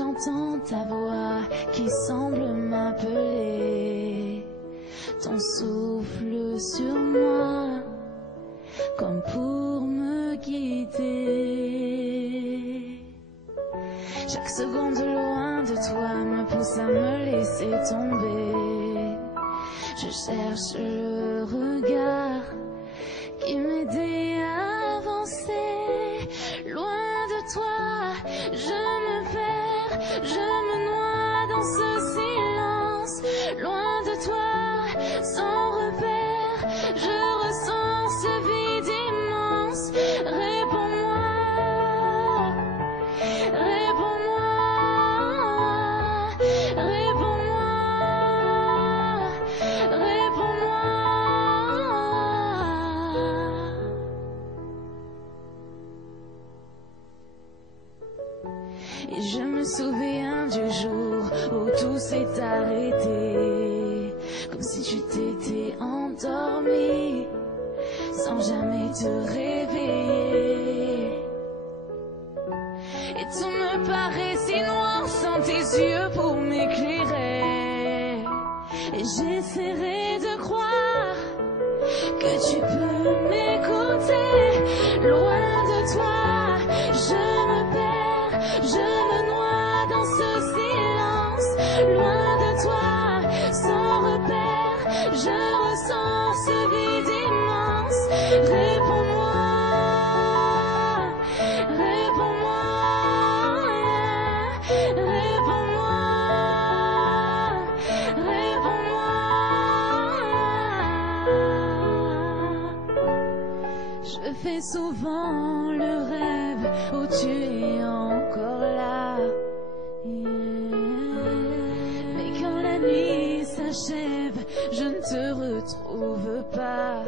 j'entends ta voix qui semble m'appeler. Ton souffle sur moi, comme pour me guider. Chaque seconde loin de toi me pousse à me laisser tomber. Je cherche le regard qui m'aidait à avancer. Loin de toi, je me perds, je me noie dans ce silence. Loin de toi, sans repère, je ressens ce vide immense. Réponds-moi, réponds-moi, réponds-moi, réponds-moi. Et je me souviens du jour où tout s'est arrêté, comme si tu t'étais endormi, sans jamais te réveiller. Et tout me paraît si noir sans tes yeux pour m'éclairer. Et j'essaierai de croire que tu peux m'écouter. Loin de toi, je me perds, je me noie dans ce silence. Loin de toi, sans repère, je ressens ce vide immense. Réponds-moi, réponds-moi, réponds-moi, réponds-moi. Je fais souvent le rêve où tu es encore là. Mais quand la nuit s'achève, je ne te retrouve pas.